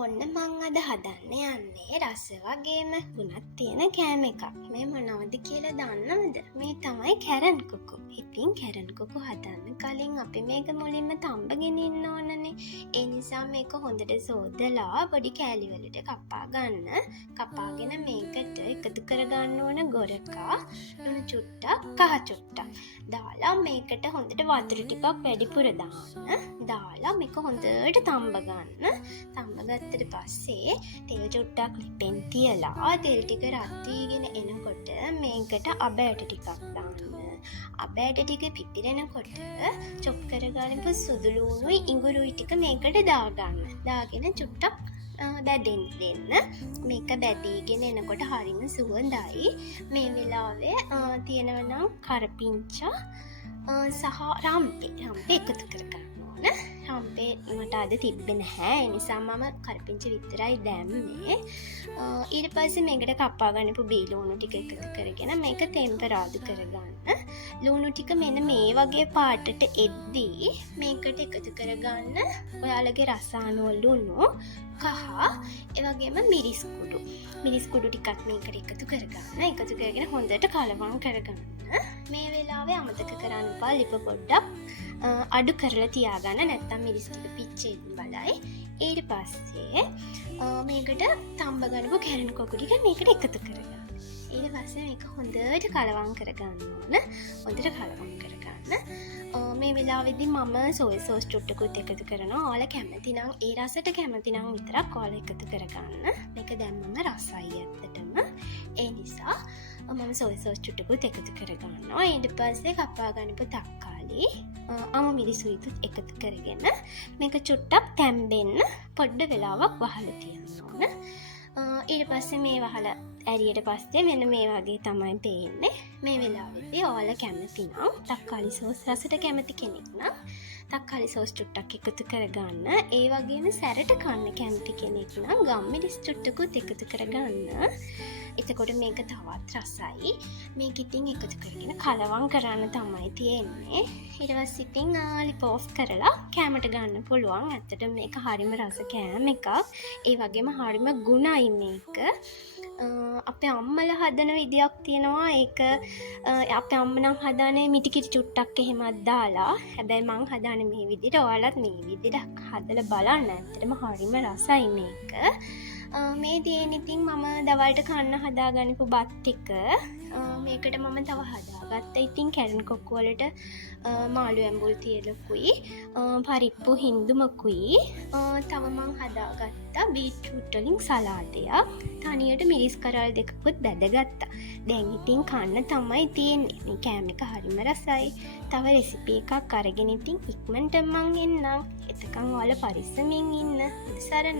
ඔන්න මං අද හදන්න යන්නේ රස වගේම ගුණත් තියෙන කෑම එකක්. මේ මොනවද කියලා දන්නවද? මේ තමයි කැරන් කොකු. ඉතින් කැරන් කොකු හදන්න කලින් අපි මේක මුලින්ම තම්බගෙන ඉන්න ඕනනේ. ඒ නිසා මේක හොඳට සෝදලා පොඩි කෑලි වලට කපා ගන්න. කපාගෙන මේකට එකතු කරගන්න ඕන ගොරකා, ලුණු චුට්ටක්, කහ චුට්ටක්. දාලා මේකට හොඳට වතුර ටිකක් වැඩිපුර දාන්න. දාලා මේක හොඳට තම්බ ගන්න. තම්බගත්තට පස්සේ තෙල් චුට්ටක් ලිපෙන් තියලා තෙල් ටික රත් වීගෙන එනකොට මේකට අබෑට ටිකක් දාන්න. අබෑට ටික පිපිරෙනකොට චොප් කරගන්නපු සුදු ලූණුයි ඉඟුරුයි ටික මේකට දාගන්න. දාගෙන චුට්ටක් බැදෙන්න දෙන්න. මේක බැදීගෙන එනකොට හරිම සුවඳයි. මේ වෙලාවේ තියෙනවා නම් කරපිංචා සහ රම්පේ එකතු කරගන්න ඕන. රම්පේ මට අද තිබ්බේ නැහැ. ඒ නිසා මම කරපිංචා විතරයි දැම්මේ. ඊට පස්සේ මේකට කපා ගන්නපු බී ලූණු ටික එකතු කරගෙන මේක ටෙම්පරාදු කරගන්න. ලූණු ටික මෙන්න මේ වගේ පාටට එද්දී මේකට එකතු කරගන්න ඔයාලගේ රස අනුව ලුණු, කහ, ඒ වගේම මිරිස් කුඩු. මිරිස් කුඩු ටිකක් මේකට එකතු කරගන්න. එකතු කරගෙන හොඳට කලවම් කරගන්න. මේ වෙලාවේ අමතක කරන්න එපා ලිප පොඩ්ඩක් අඩු කරලා තියාගන්න, නැත්තම් මිරිස් ටික පිච්චෙන්න බලයි. ඊට පස්සේ මේකට තම්බ ගන්නපු කැරන් කොකු ටික මේකට එකතු කරගන්න. ඊට පස්සේ මේක හොඳට කලවම් කරගන්න ඕන. හොඳට කලවම් කරගන්න. මේ වෙලාවේදී මම සෝය සෝස් චුට්ටකුත් එකතු කරනවා. ඔයාලා කැමති නම් ඒ රසට කැමති නම් විතරක් ඔයාලා එකතු කරගන්න. මේක දැම්මම රසයි ඇත්තටම. ඒ නිසා මම සෝය සෝස් චුට්ටකුත් එකතු කරගන්නවා. ඊට පස්සේ කපා ගන්නපු තක්කාලි අම මිරිසුයිත් එකතු කරගෙන මේක චුට්ටක් තැම්බෙන්න පොඩ්ඩ වෙලාවක් වහලා තියන්න ඕන. ඊට පස්සේ මේ වහලා ඇරියට පස්සේ මෙන්න මේ වගේ තමයි පේන්නේ. මේ වෙලාවෙදී ඔයාලා කැමති නම් තක්කාලි සෝස් රසට කැමති කෙනෙක් නම් තක්කාලි සෝස් චුට්ටක් එකතු කරගන්න. ඒ වගේම සැරට කන්න කැමති කෙනෙක් නම් ගම්මිරිස් චුට්ටකුත් එකතු කරගන්න. එතකොට මේක තවත් රසයි. මේක ඉතින් එකතු කරගෙන කලවම් කරන්න තමයි තියෙන්නේ. ඊට පස්සේ ඉතින් ලිප් ඔෆ් කරලා කෑමට ගන්න පුළුවන්. ඇත්තට මේක හරිම රස කෑම එකක්. ඒ වගේම හරිම ගුණයි මේක. අපේ අම්මලා හදන විදියක් තියෙනවා. ඒක අපේ අම්ම නම් හදන්නේ මිටිකිටි චුට්ටක් එහෙමත් දාලා. හැබැයි මං හදන්නේ මේ විදිහට. ඔයාලත් මේ විදිහට හදලා බලන්න. ඇත්තටම හරිම රසයි මේක. මේ දේන ඉතින් මම දවල්ට කන්න හදාගන්නපු බත් එක මේකට මම තව හදාගත්ත. ඉතින් කැරන් කොක්කු වලට මාළු ඇඹුල් තියලකුයි පරිප්පු හින්දුමකුයි තව මං හදාගත්තා බීට්‍රූට් වලින් සලාදයක්. තනියට මිරිස් කරල් දෙකකුත් බැදගත්තා. දැන් ඉතින් කන්න තමයි තියෙන්නේ. මේ කෑම එක හරිම රසයි. තව රෙසිපි එකක් අරගෙන ඉතින් ඉක්මනට මං එන්නම්. එතකන් ඔයාලා පරිස්සමින් ඉන්න. සරණ.